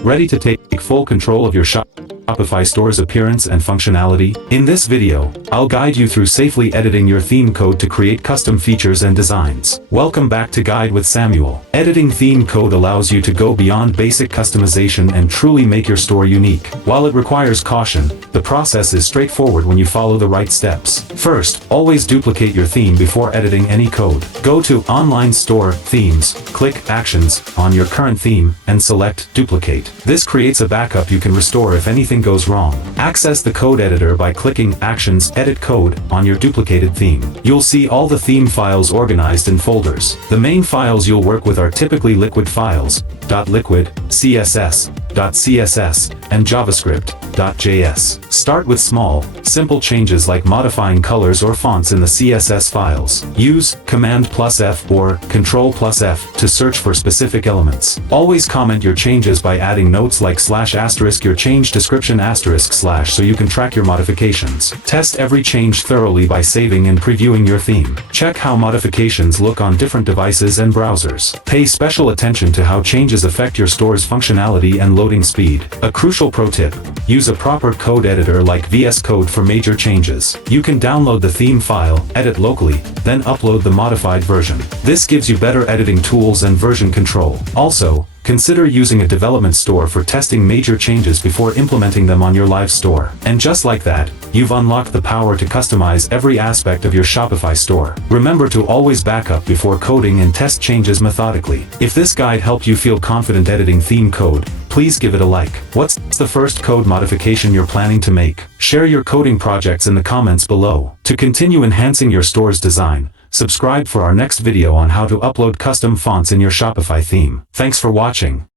Ready to take full control of your Shopify store's appearance and functionality? In this video, I'll guide you through safely editing your theme code to create custom features and designs. Welcome back to Guide with Samuel. Editing theme code allows you to go beyond basic customization and truly make your store unique. While it requires caution, the process is straightforward when you follow the right steps. First, always duplicate your theme before editing any code. Go to Online Store, Themes, click Actions on your current theme, and select Duplicate. This creates a backup you can restore if anything goes wrong. Access the code editor by clicking Actions, Edit Code on your duplicated theme. You'll see all the theme files organized in folders. The main files you'll work with are typically liquid files, .liquid, CSS, .css, and JavaScript.js. Start with small, simple changes like modifying colors or fonts in the CSS files. Use Command+F or Control+F to search for specific elements. Always comment your changes by adding notes like / your change description * so you can track your modifications. Test every change thoroughly by saving and previewing your theme. Check how modifications look on different devices and browsers. Pay special attention to how changes affect your store's functionality and loading speed. A crucial pro tip: use a proper code editor like VS Code for major changes. You can download the theme file, edit locally, then upload the modified version. This gives you better editing tools and version control. Also, consider using a development store for testing major changes before implementing them on your live store. And just like that, you've unlocked the power to customize every aspect of your Shopify store. Remember to always back up before coding and test changes methodically. If this guide helped you feel confident editing theme code, please give it a like. What's the first code modification you're planning to make? Share your coding projects in the comments below. To continue enhancing your store's design, subscribe for our next video on how to upload custom fonts in your Shopify theme. Thanks for watching.